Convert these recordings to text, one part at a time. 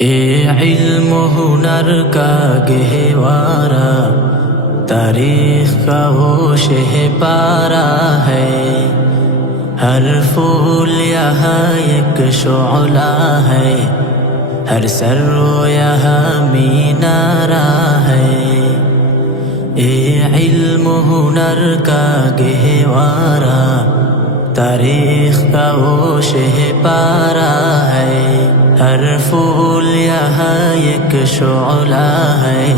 اے علم و ہنر کا گہوارا، تاریخ کا وہ شہ پارا ہے۔ ہر پھول یہاں ایک شعلہ ہے، ہر سرو یہاں مینارہ ہے۔ اے علم و ہنر کا گہوارا، تاریخ کا وہ شہ پارا ہے۔ ہر پھول یہاں ایک شعلہ ہے،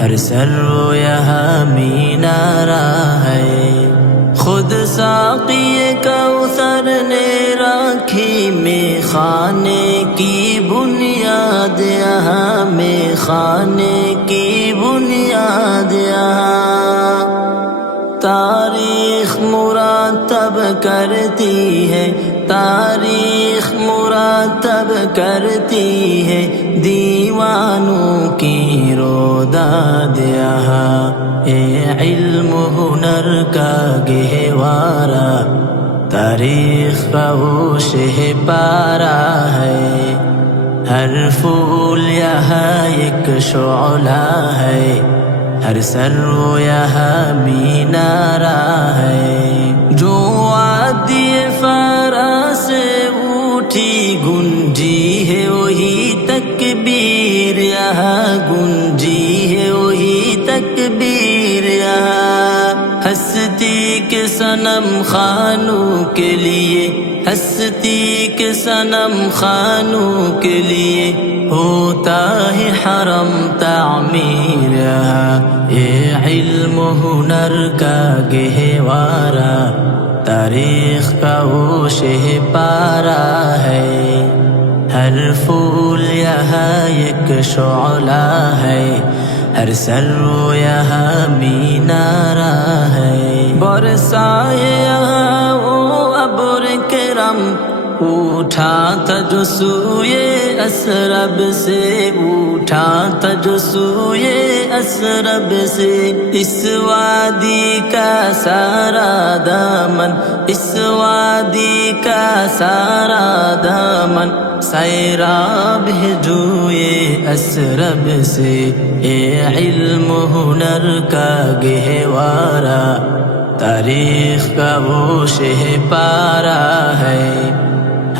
ہر سرو یہاں مینارہ ہے۔ خود ساقی کوثر نے رکھی میخانے کی بنیاد یہاں، میخانے کی بنیاد یہاں۔ تاریخ مرتب کرتی ہے، تاریخ مرتب کرتی ہے دیوانوں کی روداد یہاں۔ اے علم و ہنر کا گہوارا، تاریخ کا وہ شہ پارا ہے۔ ہر پھول یہاں ایک شعلہ ہے، ہر سرو یہاں مینارہ ہے۔ جو وادی فرا سے اٹھی گونجی ہے وہی تکبیر یہاں، گونجی ہے وہی تکبیر یہاں۔ ہستی کے صنم خانوں کے لیے، ہستی کے صنم خانوں کے لیے ہوتا ہے حرم تعمیر یہاں۔ اے علم و ہنر کا گہوارا، تاریخ کا وہ شہ پارا ہے۔ ہر پھول یہاں ایک شعلہ ہے، ہر سرو یہاں مینارہ ہے۔ برسائے یہاں وہ ابر کرم، اٹھا تھا جو سوئے اسرب سے، اٹھا تھا جو سوئے اسرب سے۔ اس وادی کا سارا دامن، اس وادی کا سارا دامن سیراب ہے جوئے اسرب سے۔ اے علم و ہنر کا گہوارا، تاریخ کا وہ شہ پارا ہے۔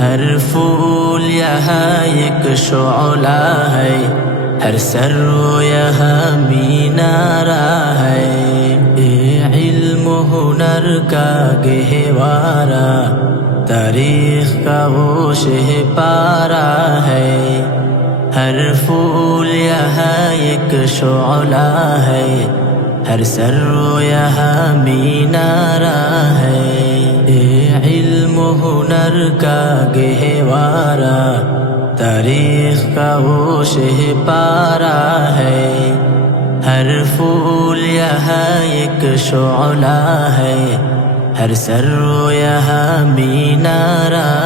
ہر پھول یہاں ایک شعلہ ہے، ہر سرو یہاں مینارہ ہے۔ اے علم و ہنر کا گہوارا، تاریخ کا وہ شہ پارا ہے۔ ہر پھول یہاں ایک شعلہ ہے، ہر سرو یہاں مینارہ ہے۔ اے علم و ہنر کا گہوارا، تاریخ کا وہ شہ پارا ہے۔ ہر پھول یہاں ایک شعلہ ہے، ہر سرو یہاں مینارہ